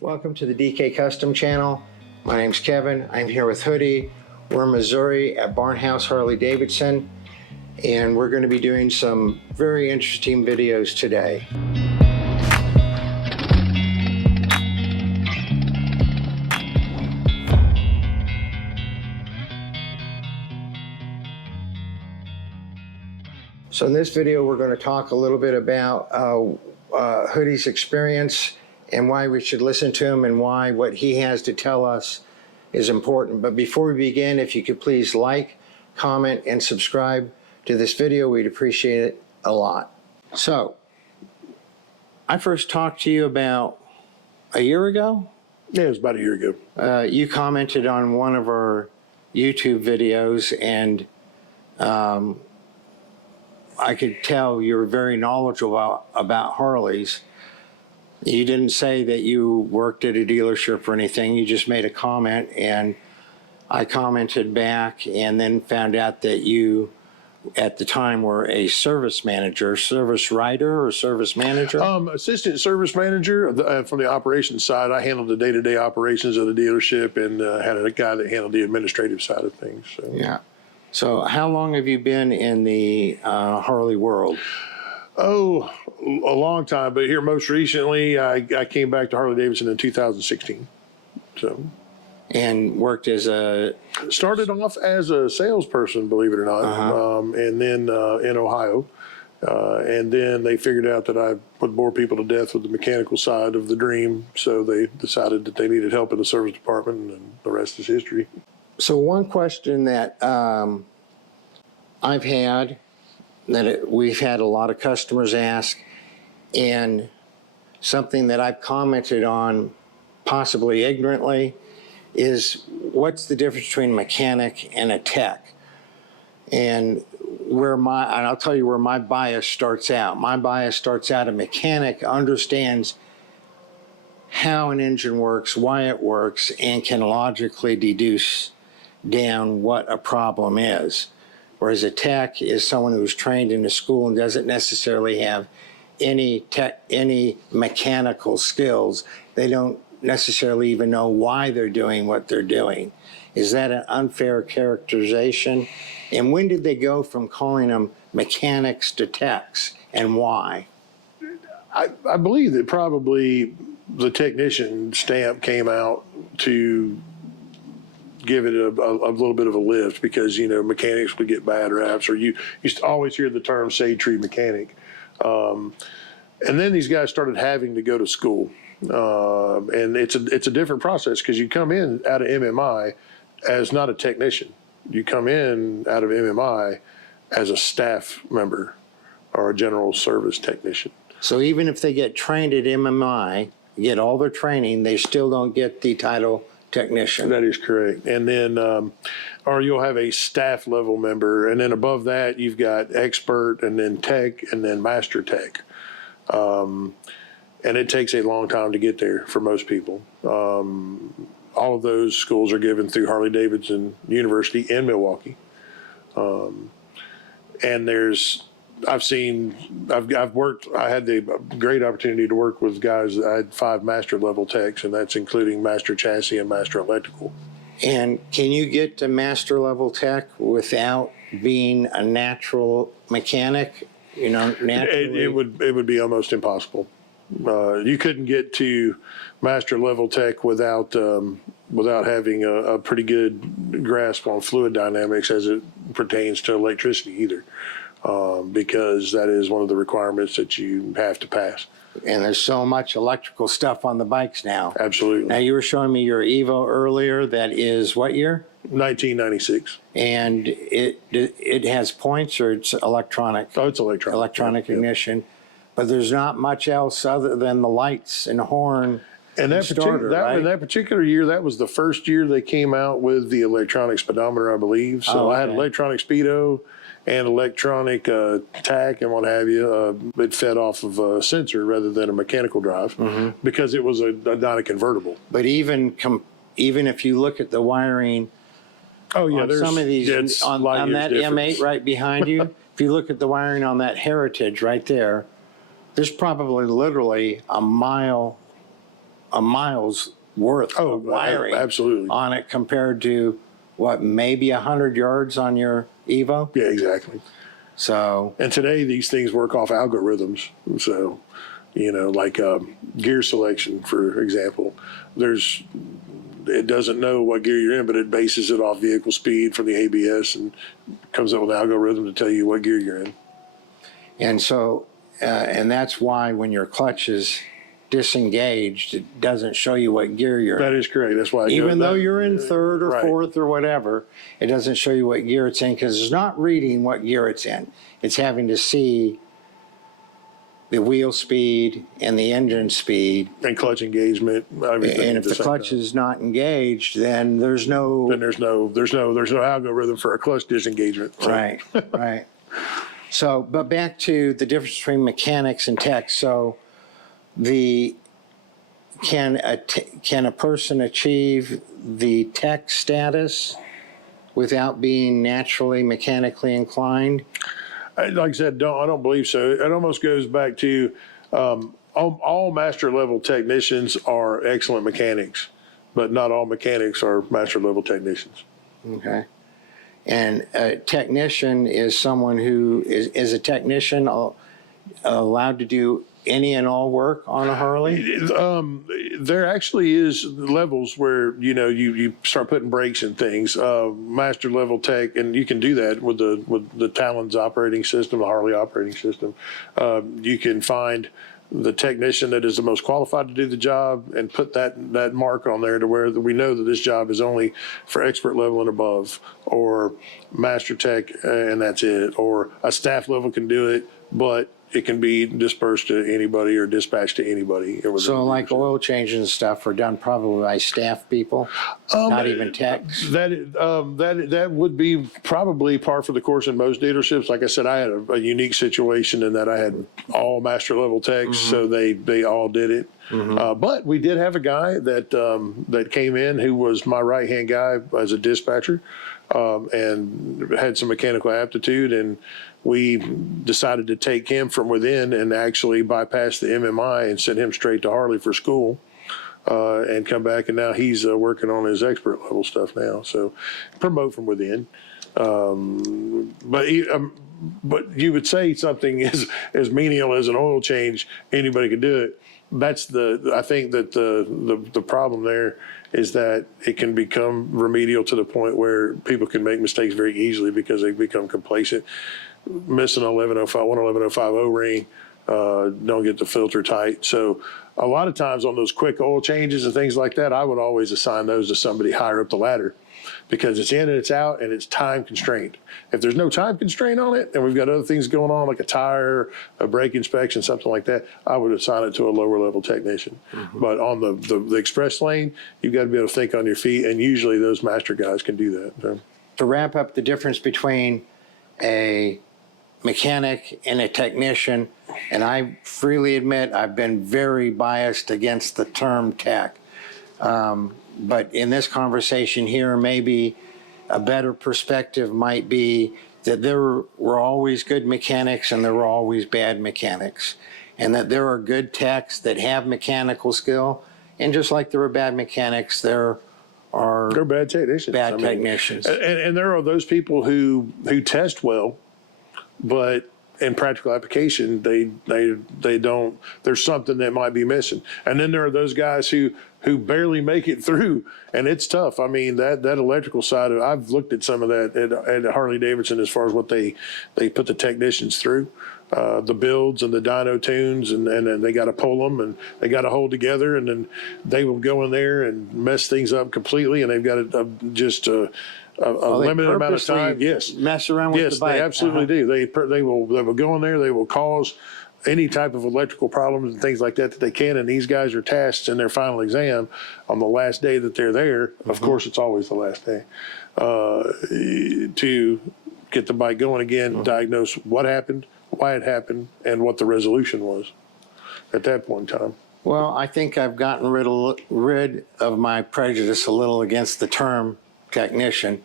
Welcome to the DK Custom channel. My name's Kevin. I'm here with Hoodie. We're in Missouri at Barnhouse Harley Davidson, and we're going to be doing some very interesting videos today. So in this video, we're going to talk a little bit about Hoodie's experience and why we should listen to him and why what he has to tell us is important. But before we begin, if you could please like, comment, and subscribe to this video, we'd appreciate it a lot. So, I first talked to you about a year ago? Yeah, it was about a year ago. You commented on one of our YouTube videos, and I could tell you were very knowledgeable about Harleys. You didn't say that you worked at a dealership or anything. You just made a comment, and I commented back and then found out that you, at the time, were a service manager, service writer or service manager? Assistant service manager from the operations side. I handled the day-to-day operations of the dealership and had a guy that handled the administrative side of things. So. Yeah. So how long have you been in the Harley world? Oh, a long time, but here most recently, I came back to Harley Davidson in 2016. So, and worked as a... Started off as a salesperson, believe it or not, and then in Ohio. And then they figured out that I would bore people to death with the mechanical side of the dream, so they decided that they needed help in the service department, and the rest is history. So one question that I've had, we've had a lot of customers ask, and something that I've commented on, possibly ignorantly, is what's the difference between a mechanic and a tech? And I'll tell you where my bias starts out. My bias starts out, a mechanic understands how an engine works, why it works, and can logically deduce down what a problem is. Whereas a tech is someone who's trained in a school and doesn't necessarily have any mechanical skills. They don't necessarily even know why they're doing what they're doing. Is that an unfair characterization? And when did they go from calling them mechanics to techs, and why? I believe that probably the technician stamp came out to give it a little bit of a lift, because, you know, mechanics would get bad raps, or you used to always hear the term shade tree mechanic. And then these guys started having to go to school. And it's a different process, because you come in out of MMI as not a technician. You come in out of MMI as a staff member or a general service technician. So even if they get trained at MMI, get all their training, they still don't get the title technician. That is correct. And then, or you'll have a staff level member, and then above that you've got expert, and then tech, and then master tech. And it takes a long time to get there for most people. All of those schools are given through Harley Davidson University in Milwaukee. And I had the great opportunity to work with guys. I had 5 master level techs, and that's including master chassis and master electrical. And can you get to master level tech without being a natural mechanic? You know, naturally? It would be almost impossible. You couldn't get to master level tech without having a pretty good grasp on fluid dynamics as it pertains to electricity either. Because that is one of the requirements that you have to pass. And there's so much electrical stuff on the bikes now. Absolutely. Now, you were showing me your Evo earlier. That is what year? 1996. And it has points, or it's electronic? Oh, it's electronic. Electronic ignition. But there's not much else other than the lights and the horn. And that particular year, that was the first year they came out with the electronic speedometer, I believe. So I had electronic speedo and electronic tack and what have you. It fed off of a sensor rather than a mechanical drive, because it was not a convertible. But even if you look at the wiring, on some of these, on that M8 right behind you, if you look at the wiring on that Heritage right there, there's probably literally a mile a mile's worth of wiring absolutely. on it compared to what, maybe 100 yards on your Evo? Yeah, exactly. So, And today these things work off algorithms. So, like gear selection, for example, it doesn't know what gear you're in, but it bases it off vehicle speed from the ABS and comes up with an algorithm to tell you what gear you're in. and so, and that's why when your clutch is disengaged, it doesn't show you what gear you're in. That is correct. That's why. Even though you're in third or right. fourth or whatever, it doesn't show you what gear it's in because it's not reading what gear it's in. It's having to see the wheel speed and the engine speed. And clutch engagement, everything. And if the clutch is not engaged, then there's no. Then there's no algorithm for a clutch disengagement. So. Right, right. So, but back to the difference between mechanics and tech. So, can a person achieve the tech status without being naturally mechanically inclined? Like I said, I don't believe so. It almost goes back to all master level technicians are excellent mechanics, but not all mechanics are master level technicians. Okay. And a technician is someone who is a technician allowed to do any and all work on a Harley? There actually is levels where you start putting brakes in things. Master level tech, and you can do that with the Talon's operating system, the Harley operating system. You can find the technician that is the most qualified to do the job and put that mark on there to where we know that this job is only for expert level and above, or master tech and that's it, or a staff level can do it, but it can be dispersed to anybody or dispatched to anybody. So like oil changes and stuff are done probably by staff people, not even techs? That would be probably par for the course in most dealerships. Like I said, I had a unique situation in that I had all master level techs, so they all did it. But we did have a guy that came in who was my right-hand guy as a dispatcher, and had some mechanical aptitude, and we decided to take him from within and actually bypass the MMI and send him straight to Harley for school, and come back. And now he's working on his expert level stuff now. So promote from within. But you would say something as menial as an oil change, anybody could do it. I think that the problem there is that it can become remedial to the point where people can make mistakes very easily because they become complacent. Missing 1105 O-ring, don't get the filter tight. So a lot of times on those quick oil changes and things like that, I would always assign those to somebody higher up the ladder because it's in and it's out and it's time constrained. If there's no time constraint on it and we've got other things going on like a tire, a brake inspection, something like that, I would assign it to a lower level technician. But on the express lane, you've got to be able to think on your feet, and usually those master guys can do that. So. To wrap up the difference between a mechanic and a technician, and I freely admit I've been very biased against the term tech. But in this conversation here, maybe a better perspective might be that there were always good mechanics and there were always bad mechanics, and that there are good techs that have mechanical skill, and just like there are bad mechanics, there are bad technicians. technicians. And there are those people who test well, but in practical application, they don't. There's something that might be missing. And then there are those guys who barely make it through, and it's tough. I mean, that electrical side of, I've looked at some of that at Harley Davidson as far as what they put the technicians through, the builds and the dyno tunes, and then they got to pull them and they got to hold together, and then they will go in there and mess things up completely, and they've got to a limited amount of time. Yes, mess around with the bike. Yes, they absolutely do. They will go in there. They will cause any type of electrical problems and things like that they can. And these guys are tasked in their final exam on the last day that they're there. Of course, it's always the last day, to get the bike going again, diagnose what happened, why it happened, and what the resolution was at that point in time. Well, I think I've gotten rid of my prejudice a little against the term technician.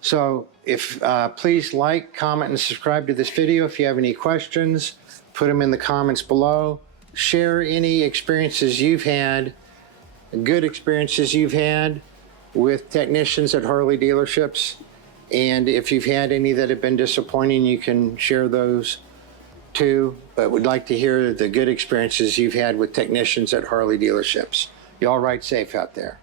So if please like, comment, and subscribe to this video. If you have any questions, put them in the comments below. Share any experiences you've had good experiences you've had with technicians at Harley dealerships. And if you've had any that have been disappointing, you can share those too. But we'd like to hear the good experiences you've had with technicians at Harley dealerships. Y'all ride safe out there.